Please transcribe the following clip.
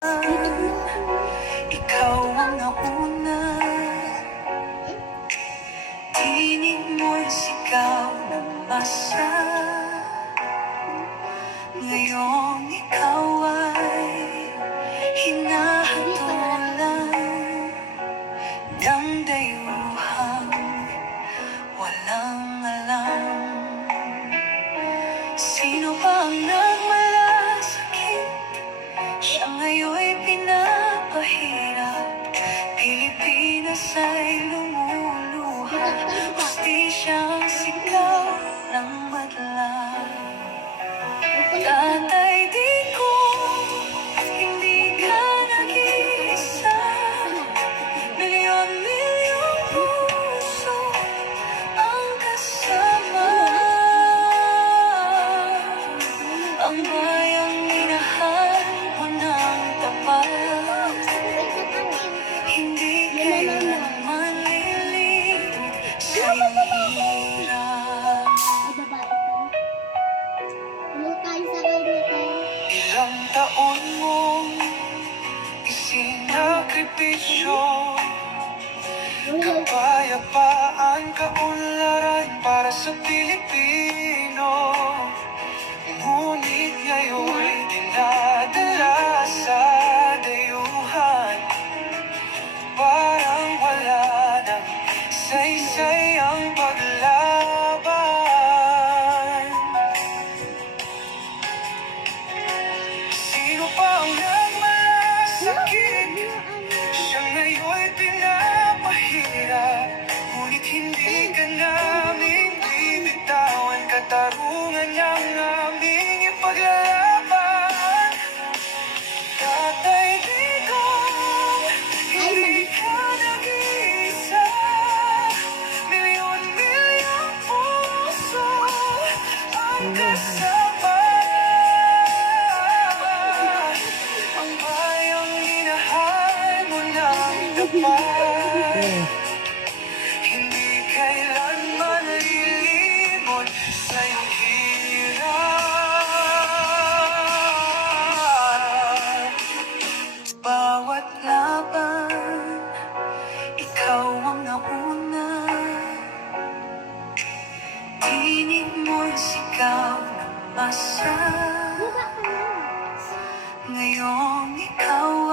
Ikaw ang nauna, tinig mo'y sigaw ng masa. Ngayong ikaw ay hinahatulan ng dayuhang walang alam. Sino ba ang nagmalasakit? Siya ngayon'y pinapahirap. Pilipinas ay lumuluha, hustisyang sigaw ng madla. Tatay, di ko, hindi ka nag-iisa. Milyon-milyong puso ang kasama. Ang bayang minahal mo ng tapat, hindi kailanman lilipot sa hirap. Ilang taon mong isinakripisyo, kapayapaan, kaunlaran para sa Pilipino. Ngunit ngayon'y dinadala sa dayuhan, parang wala nang saysay ang paglaban. Sino pa ang nagmalasakit? Siya ngayon'y pinapahirap, ngunit hindi ka namin bibitawan. Katarungan ang aming ipaglalaban. Tatay, di ko, hindi ka nag-iisa. Milyon-milyong puso ang kasama. Ang bayang minahal mo ng tapat, hindi kailanman lilimot sa iyong hirap. Bawat laban, ikaw ang nauna. Tinig mo'y sigaw ng masa. Ngayong ikaw